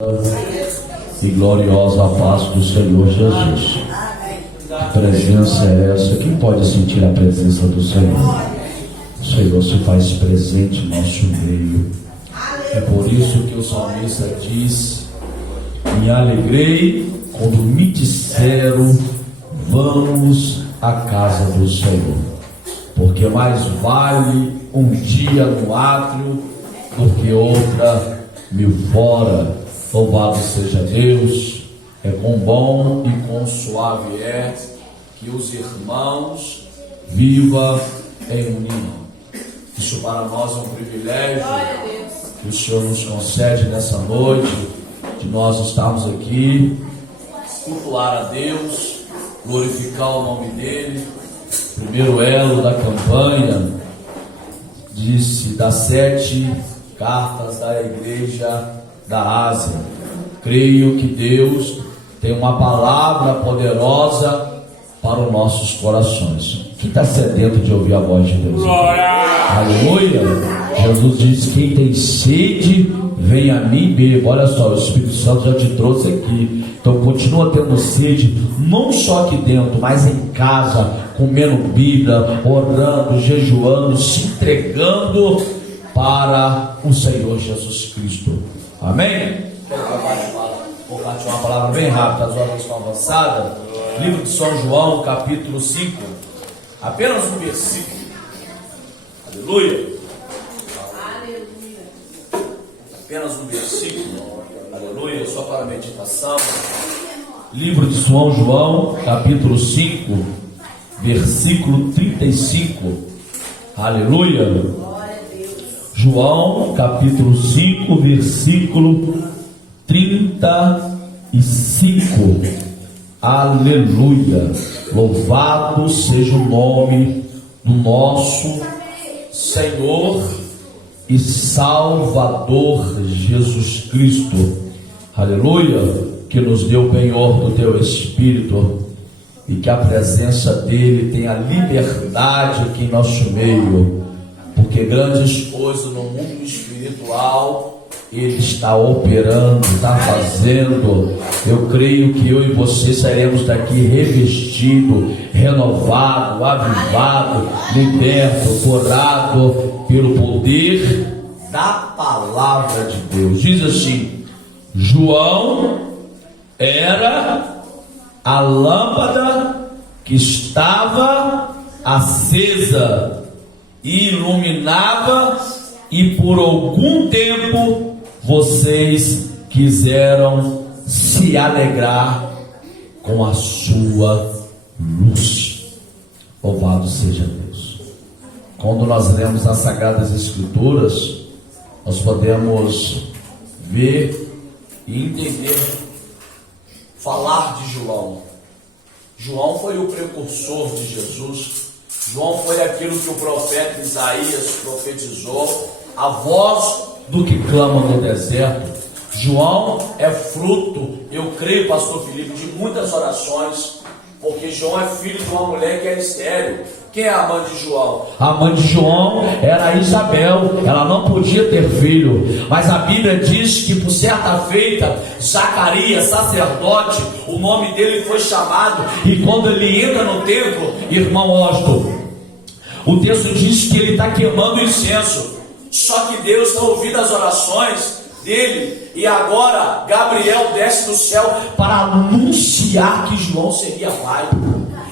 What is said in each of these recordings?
E gloriosa a paz do Senhor Jesus. Que presença é essa? Quem pode sentir a presença do Senhor? O Senhor se faz presente em nosso meio. É por isso que o salmista diz: me alegrei quando me disseram, vamos à casa do Senhor, porque mais vale um dia no átrio do que outra mil fora. Louvado seja Deus. É com bom e com suave é que os irmãos vivam em união. Isso para nós é um privilégio que o Senhor nos concede nessa noite, de nós estarmos aqui, cultuar a Deus, glorificar o nome dEle. Primeiro elo da campanha disse das 7 cartas da igreja da Ásia. Creio que Deus tem uma palavra poderosa para os nossos corações. Quem está sedento de ouvir a voz de Deus? Aleluia! Jesus diz: quem tem sede, vem a mim e beba. Olha só, o Espírito Santo já te trouxe aqui. Então continua tendo sede, não só aqui dentro, mas em casa, comendo Bíblia, orando, jejuando, se entregando para o Senhor Jesus Cristo. Amém? Vou compartilhar uma palavra bem rápida, as horas estão avançadas. Livro de São João, capítulo 5. Apenas um versículo. Aleluia. Apenas um versículo. Aleluia. Só para a meditação. Livro de São João, capítulo 5, versículo 35. Aleluia. João, capítulo 5, versículo 35. Aleluia. Louvado seja o nome do nosso Senhor e Salvador Jesus Cristo. Aleluia. Que nos deu o penhor do teu Espírito e que a presença dele tenha liberdade aqui em nosso meio. Porque grandes coisas no mundo espiritual Ele está operando, está fazendo. Eu creio que eu e você sairemos daqui revestido, renovado, avivado, liberto, curado pelo poder da palavra de Deus. Diz assim: João era a lâmpada que estava acesa e iluminava, e por algum tempo vocês quiseram se alegrar com a sua luz. Louvado seja Deus. Quando nós lemos as Sagradas Escrituras, nós podemos ver e entender, falar de João. João foi o precursor de Jesus. João foi aquilo que o profeta Isaías profetizou, a voz do que clama no deserto. João é fruto, eu creio, pastor Felipe, de muitas orações, porque João é filho de uma mulher que é estéril. Quem é a mãe de João? A mãe de João era Isabel. Ela não podia ter filho, mas a Bíblia diz que por certa feita, Zacarias, sacerdote, o nome dele foi chamado. E quando ele entra no templo, irmão Austin, o texto diz que ele está queimando incenso. Só que Deus está ouvindo as orações dele, e agora Gabriel desce do céu para anunciar que João seria pai.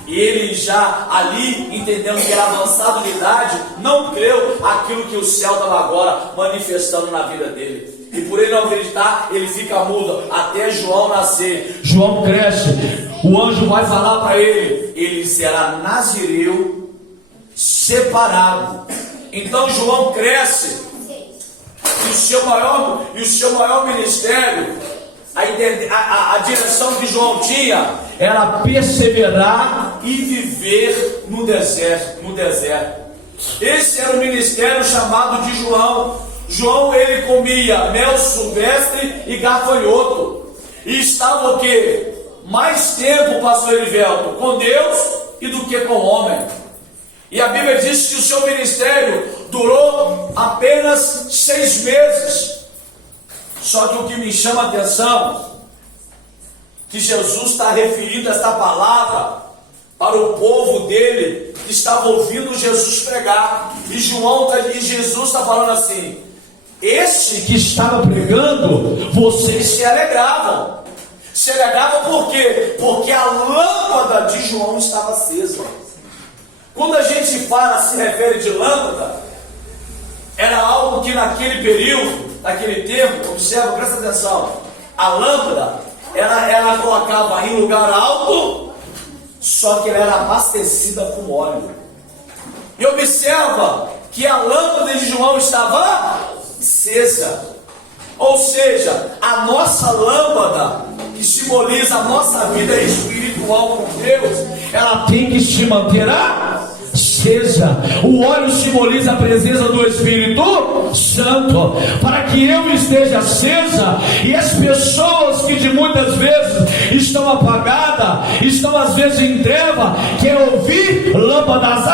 Ele já ali, entendendo que era avançado de idade, não creu aquilo que o céu estava agora manifestando na vida dele. E por ele não acreditar, ele fica mudo até João nascer. João cresce, o anjo vai falar para ele: ele será nazireu, separado. Então João cresce, e o seu maior ministério, a direção que João tinha era perseverar e viver no deserto. Esse era o ministério chamado de João. João, ele comia mel silvestre e gafanhoto, e estava o quê? Mais tempo, pastor Erivelto, com Deus e do que com o homem. E a Bíblia diz que o seu ministério durou apenas 6 meses. Só que o que me chama a atenção, que Jesus está referindo esta palavra para o povo dele, que estava ouvindo Jesus pregar. E Jesus está falando assim: este que estava pregando, vocês se alegravam. Se alegravam por quê? Porque a lâmpada de João estava acesa. Quando a gente se refere de lâmpada, era algo que naquele período, naquele tempo, observa, presta atenção, a lâmpada, ela colocava em lugar alto, só que ela era abastecida com óleo. E observa que a lâmpada de João estava acesa. Ou seja, a nossa lâmpada, que simboliza a nossa vida espiritual com Deus, ela tem que se manter acesa. O óleo simboliza a presença do Espírito Santo, para que eu esteja acesa, e as pessoas que de muitas vezes estão apagadas, estão às vezes em treva, querem ouvir lâmpadas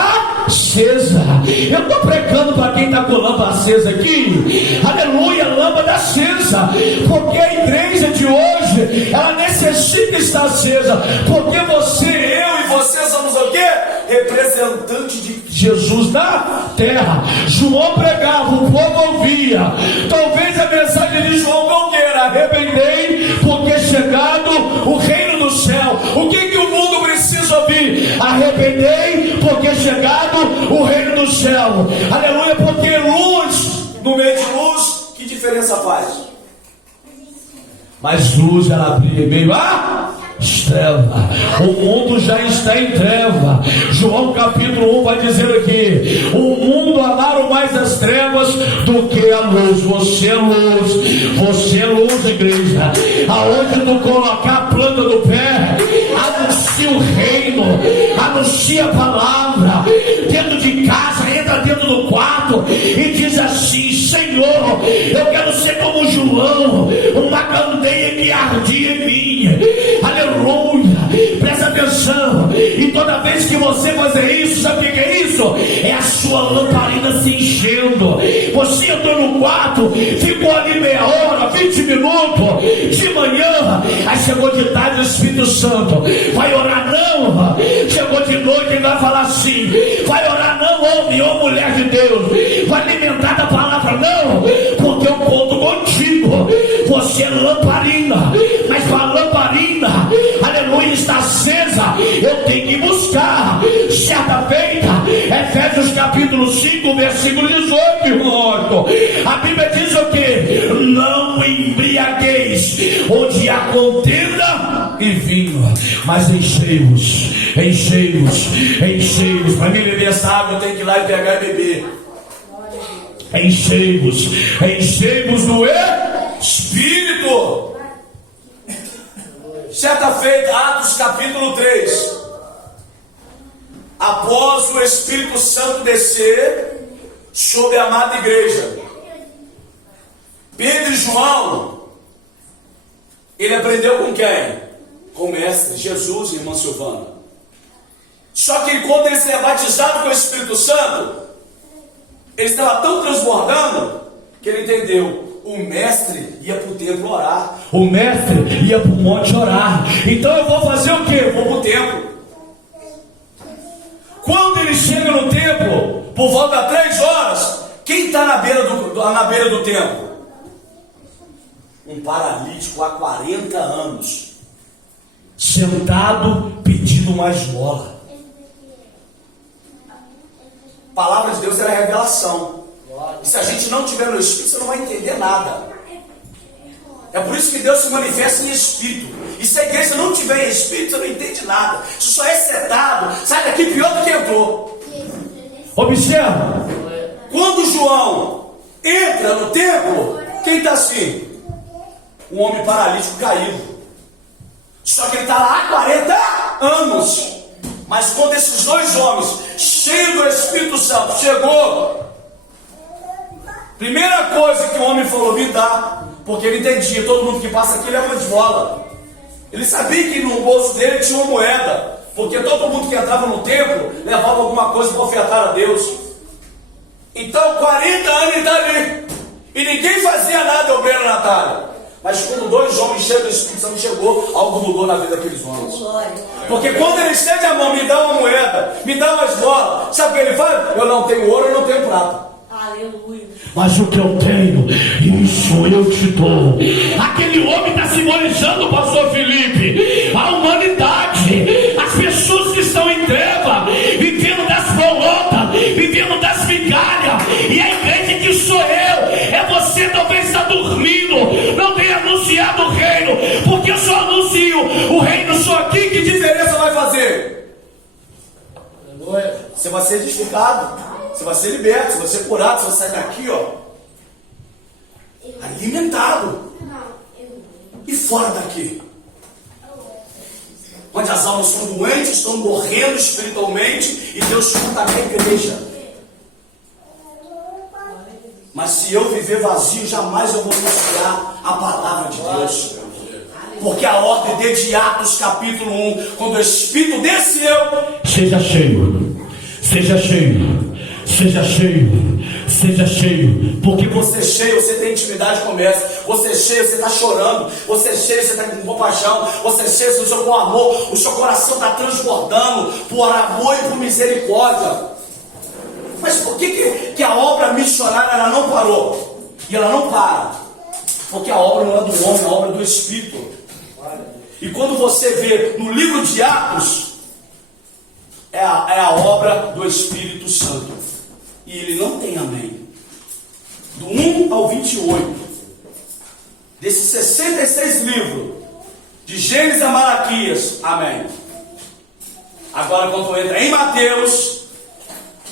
acesa. Eu estou pregando para quem está com lâmpada acesa aqui, aleluia, lâmpada acesa, porque a igreja de hoje, ela necessita estar acesa, porque você, eu e você somos o quê? Representante de Jesus na terra. João pregava, o povo ouvia. Talvez a mensagem de João não era: arrependei, porque é chegado o reino do céu. O que o mundo precisa ouvir? Arrependei, porque é chegado o reino do céu. Aleluia, porque luz no meio de luz, que diferença faz? Mas luz ela brilha em meio a treva. O mundo já está em treva. João capítulo 1 vai dizer aqui: o mundo amaram mais as trevas do que a luz. Você é luz, você é luz, igreja. Aonde tu colocar a planta do pé, anuncia o reino, anuncia a palavra. Dentro de casa, entra dentro do quarto e diz assim: Senhor, eu quero ser como João, uma candeia que ardia em mim. Aleluia, presta atenção. E toda vez que você fazer isso, sabe o que é isso? É a sua lamparina se enchendo. Você entrou no quarto, ficou ali meia hora, 20 minutos de manhã, aí chegou de tarde o Espírito Santo vai orar não. Chegou de noite e vai falar assim: vai orar não, homem ou mulher de Deus, vai alimentar da palavra não, porque eu conto contigo. Você é lamparina, mas para a lamparina, aleluia, está acesa, eu tenho que buscar. Certa feita, Efésios capítulo 5, versículo 18, irmão, a Bíblia diz o que? Não embriagueis, onde há contenda e vinho, mas enchei-vos. Para mim beber essa água, eu tenho que ir lá e pegar e beber. Enchei-vos do Espírito. Certa feita, Atos capítulo 3, após o Espírito Santo descer sobre a amada igreja, Pedro e João, ele aprendeu com quem? Com o mestre Jesus, irmã Silvana. Só que quando ele é batizado com o Espírito Santo, ele estava tão transbordando que ele entendeu: o mestre ia para o templo orar, o mestre ia para o monte orar, então eu vou fazer o quê? Eu vou para o templo. Quando ele chega no templo, por volta de 3 horas, quem está na beira do templo? Um paralítico há 40 anos, sentado pedindo uma esmola. A palavra de Deus era revelação. E se a gente não tiver no Espírito, você não vai entender nada. É por isso que Deus se manifesta em Espírito. E se a igreja não tiver em Espírito, você não entende nada. Isso só é setado. Sai daqui pior do que entrou. Observa. Quando João entra no templo, quem está assim? Um homem paralítico caído. Só que ele está lá há 40 anos. Mas quando esses 2 homens, cheios do Espírito Santo, chegou, primeira coisa que o homem falou: me dá. Porque ele entendia, todo mundo que passa aqui leva uma esmola. Ele sabia que no bolso dele tinha uma moeda, porque todo mundo que entrava no templo levava alguma coisa para ofertar a Deus. Então 40 anos ele está ali. E ninguém fazia nada, obreiro Natália. Mas quando 2 homens cheios do Espírito Santo chegou, algo mudou na vida daqueles homens. Porque quando ele estende a mão, me dá uma moeda, me dá uma esmola, sabe o que ele faz? Eu não tenho ouro, eu não tenho prata. Aleluia. Mas o que eu tenho, isso eu te dou. Aquele homem está simbolizando, pastor Felipe, a humanidade, as pessoas que estão em treva, vivendo das prolotas, vivendo das migalhas. E a igreja que sou eu, é você talvez está dormindo, não tem anunciado o reino, porque eu só anuncio o reino só aqui. Que diferença vai fazer? Você vai ser edificado, você vai ser liberto, você vai ser curado, você vai sair daqui, ó, alimentado. E fora daqui, onde as almas estão doentes, estão morrendo espiritualmente, e Deus conta a igreja. Mas se eu viver vazio, jamais eu vou anunciar a palavra de Deus. Porque a ordem de Atos capítulo 1, quando o Espírito desceu, seja cheio, seja cheio, seja cheio, seja cheio. porque você é cheio, você tem intimidade com o Mestre. Você é cheio, você está chorando. Você é cheio, você está com compaixão. Você é cheio, você está com amor. O seu coração está transbordando por amor e por misericórdia. Mas por que a obra missionária ela não parou? E ela não para. Porque a obra não é do homem, a obra é do Espírito. E quando você vê no livro de Atos, é a obra do Espírito Santo. E ele não tem amém. Do 1 ao 28, desses 66 livros, de Gênesis a Malaquias, amém. Agora quando entra em Mateus,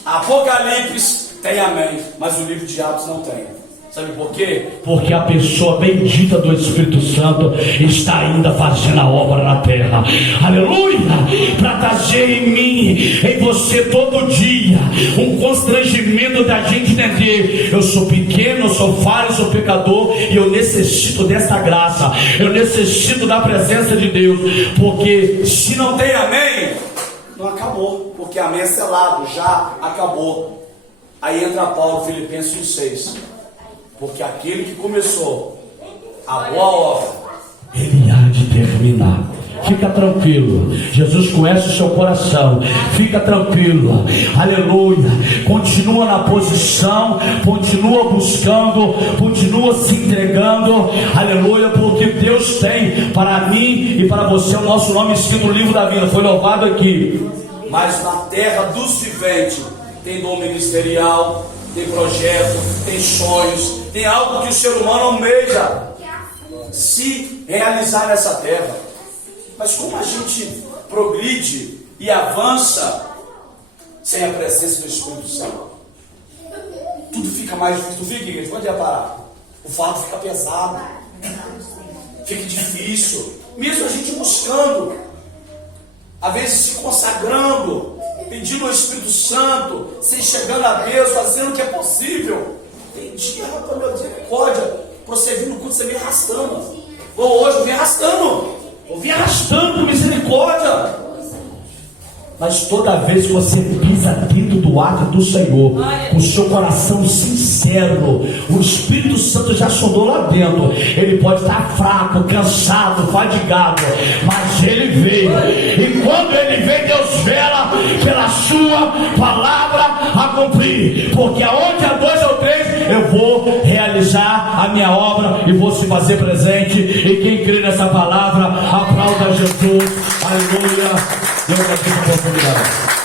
Apocalipse, tem amém. Mas o livro de Atos não tem. Sabe por quê? Porque a pessoa bendita do Espírito Santo está ainda fazendo a obra na terra. Aleluia! Para trazer em mim, em você todo dia, um constrangimento da gente entender: eu sou pequeno, eu sou falho, eu sou pecador, e eu necessito dessa graça, eu necessito da presença de Deus. Porque Se não tem amém, não acabou. Porque amém é selado, já acabou. Aí entra Paulo, Filipenses 1,6. Porque aquele que começou a boa obra, ele há de terminar. Fica tranquilo, Jesus conhece o seu coração. Fica tranquilo, aleluia. Continua na posição, continua buscando, continua se entregando, aleluia. Porque Deus tem para mim e para você o nosso nome escrito no livro da vida. Foi louvado aqui. mas na terra dos viventes tem dom ministerial, tem projeto, tem sonhos, tem algo que o ser humano almeja se realizar nessa terra. Mas como a gente progride e avança sem a presença do Espírito Santo? Tudo fica mais difícil. Tu fica, igreja? Pode reparar. O fardo fica pesado, fica difícil. Mesmo a gente buscando, às vezes se consagrando, pedindo ao Espírito Santo, sem chegando a Deus, fazendo o que é possível. Tem dia, rapaz, meu misericórdia, pra você vir no culto, você vem arrastando. Ou hoje eu vim arrastando. Eu vim arrastando, misericórdia. Mas toda vez que você pisa dentro do ato do Senhor, com o seu coração sincero, o Espírito Santo já sondou lá dentro. Ele pode estar fraco, cansado, fadigado, mas ele veio. E quando ele vem, Deus vela pela sua palavra a cumprir. Porque aonde há 2 ou 3, eu vou realizar a minha obra e vou se fazer presente. E quem crê nessa palavra, aplauda Jesus. Aleluia. Deus abençoe a oportunidade.